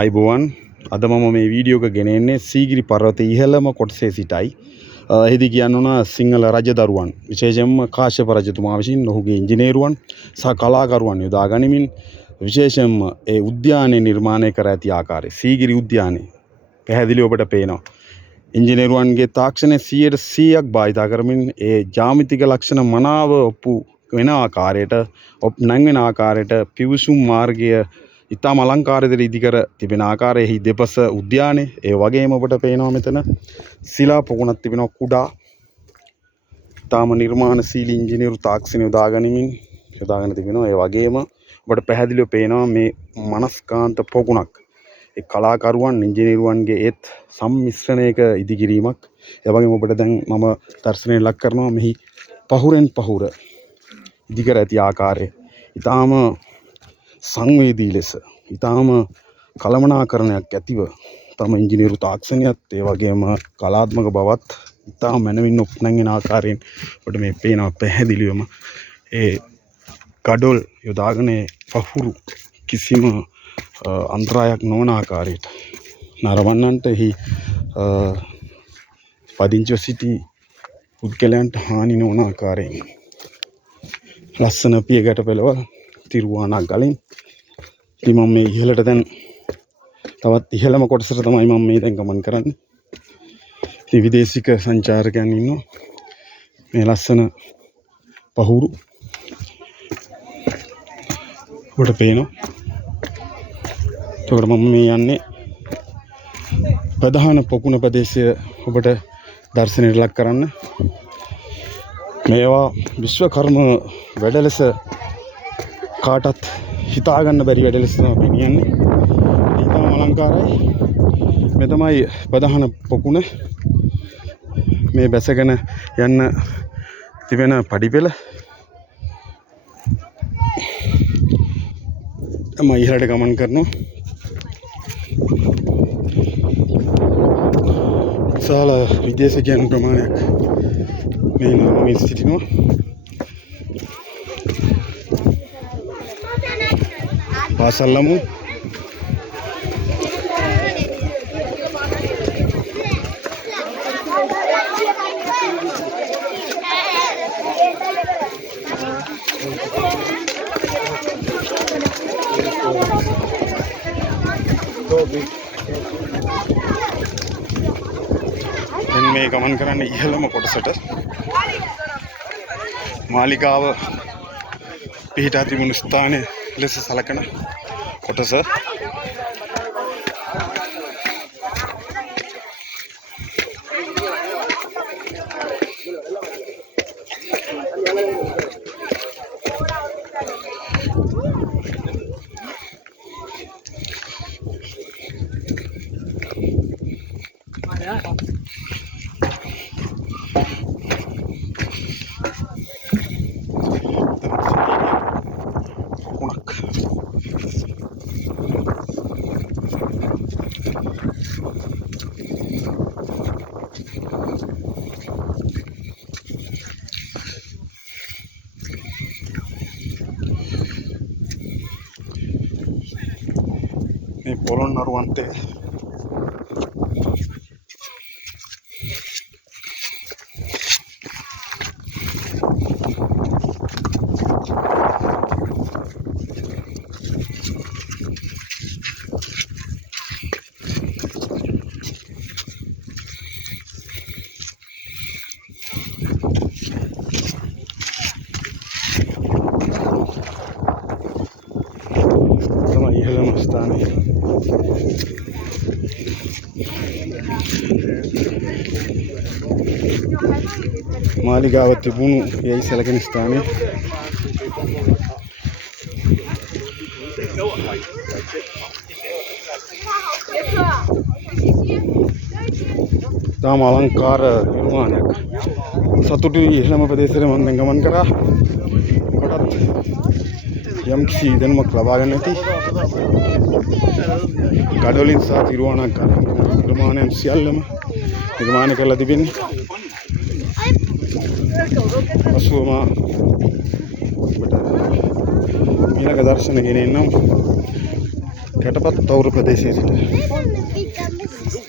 අයිබෝවන් අද මම මේ වීඩියෝ එක ගෙන එන්නේ සීගිරි පර්වතයේ ඉහළම කොටසේ සිටයි. එහිදී කියන්නුන සිංහල රජදරුවන් විශේෂයෙන්ම කාශ්‍යප රජතුමා විසින් ඔහුගේ ඉංජිනේරුවන් සහ කලාකරුවන් යොදා ගනිමින් විශේෂයෙන්ම ඒ උද්‍යානය නිර්මාණය කර ඇති ආකාරය සීගිරි උද්‍යානය පැහැදිලි ඔබට පේනවා. ඉංජිනේරුවන්ගේ තාක්ෂණය 100%ක් භාවිත කරමින් ඒ ජ්‍යාමිතික ලක්ෂණ මනාව ඔප්පු වෙන ආකාරයට නැංවෙන ආකාරයට පිවිසුම් මාර්ගය ඉතාම අලංකාරයට ඉදිකර තිබෙන ආකාරයෙහි දෙපස උද්‍යානයේ ඒ වගේම ඔබට පේනවා මෙතන ශිලා පොකුණක් තිබෙනවා කුඩා. තාම නිර්මාණශීලී ඉංජිනේරු තාක්ෂණය යොදාගෙන තිබෙනවා. ඒ වගේම ඔබට පැහැදිලිව පේනවා මේ මනස්කාන්ත පොකුණක් ඒ කලාකරුවන් ඉංජිනේරුවන්ගේ ඒත් සම්මිශ්‍රණයක ඉදිකිරීමක්. ඒ වගේම ඔබට දැන් මම දර්ශනය ලක් කරනවා මෙහි පහුරෙන් පහුර ඉදිකර ඇති ආකාරය ඉතාම සංවේදී ලෙස ඉතාම කළමනාකරණයක් ඇතිව තම ඉංජිනේරු තාක්ෂණයත් ඒ වගේම කලාත්මක බවත් ඉතාම මැනවින් ඔප්නංගෙන ආකාරයෙන් ඔබට මේ පේනවා පැහැදිලිවම ඒ ගඩොල් යොදාගෙන පහුරු කිසිම අන්තරායක් නොවන ආකාරයට නරඹන්නන්ට එහි පදිංචිව සිටි පුද්ගලයන්ට හානි නොවන ආකාරයෙන් ලස්සන පියගැට පෙළවල් තිරුවානක් ගලින් ඉතින් මම මේ ඉහළට දැන් තවත් ඉහළම කොටසට තමයි මම මේ දැන් ගමන් කරන්නේ. ඉතින් විදේශික සංචාරකයන් ඉන්නවා මේ ලස්සන පහුරු ඔබට පේනවා. ඒකට මම මේ යන්නේ ප්‍රධාන පොකුණ ප්‍රදේශය ඔබට දර්ශනයට ලක් කරන්න. මේවා විශ්වකර්ම වැඩ ලෙස කාටත් හිතාගන්න බැරි වැඩ ලෙස තමයි පෙනියන්නේ. ඉතාම අලංකාරයි. මේ තමයි ප්‍රධාන පොකුණ. මේ බැසගෙන යන්න තිබෙන පඩිපෙළ. මම ඉහළට ගමන් කරනවා. විශාල විදේශිකයන් ප්‍රමාණයක් මේ නාමයේ සිටිනවා. පාසල්ලමු මේ ගමන් කරන්නේ ඉහළම කොටසට. මාලිගාව පිහිටා තිබුණු ස්ථානය ලෙස සලකන කොටස. මේ පොළොන්නරුවන්තේ තමයි ඉහළම ස්ථානය. මාලිගාව තිබුණු යයි සැලකෙන ස්ථානය. තාම අලංකාර නිර්මාණයක්. සතුටුයි ඉහළම ප්‍රදේශයට මම දැන් ගමන් කරා. කොටත් යම් කිසි දැනුමක් ලබා ගන්න ඇති. ගඩොලින් සහ තිරුවානක් නිර්මාණයන් සියල්ලම නිර්මාණය කරලා තිබෙන්නේ. පසුවම ඔබට ඊළඟ දර්ශන ගෙන එන්නම්. කැටපත් තවුරු ප්‍රදේශයේ සිට